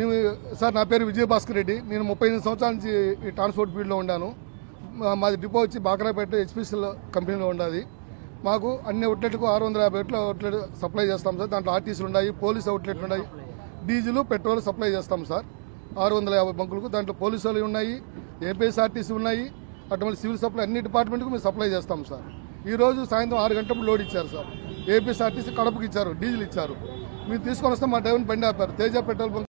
మేము సార్ నా పేరు విజయభాస్కర్ రెడ్డి. నేను 38 సంవత్సరాల నుంచి ఈ ట్రాన్స్పోర్ట్ ఫీల్డ్లో ఉన్నాను. మాది డిపో వచ్చి బాకరాపేట హెచ్పిసిఎల్ కంపెనీలో ఉన్నది. మాకు అన్ని అవుట్లెట్లకు 650 అవుట్లెట్ సప్లై చేస్తాం సార్. దాంట్లో ఆర్టీసీలు ఉన్నాయి, పోలీస్ అవుట్లెట్లు ఉన్నాయి, డీజిల్ పెట్రోల్ సప్లై చేస్తాం సార్. 650 బంకులకు దాంట్లో పోలీసు వాళ్ళు ఉన్నాయి, ఏపీఎస్ఆర్టీసీ ఉన్నాయి, అటువంటి సివిల్ సప్లై అన్ని డిపార్ట్మెంట్కు మేము సప్లై చేస్తాం సార్. ఈరోజు సాయంత్రం 6 గంటలకు లోడ్ ఇచ్చారు సార్. ఏపీఎస్ఆర్టీసీ కడపకి ఇచ్చారు, డీజిల్ ఇచ్చారు. మీరు తీసుకొని వస్తే మా డ్రైవర్ బండి ఆపారు. Teja petrol bunk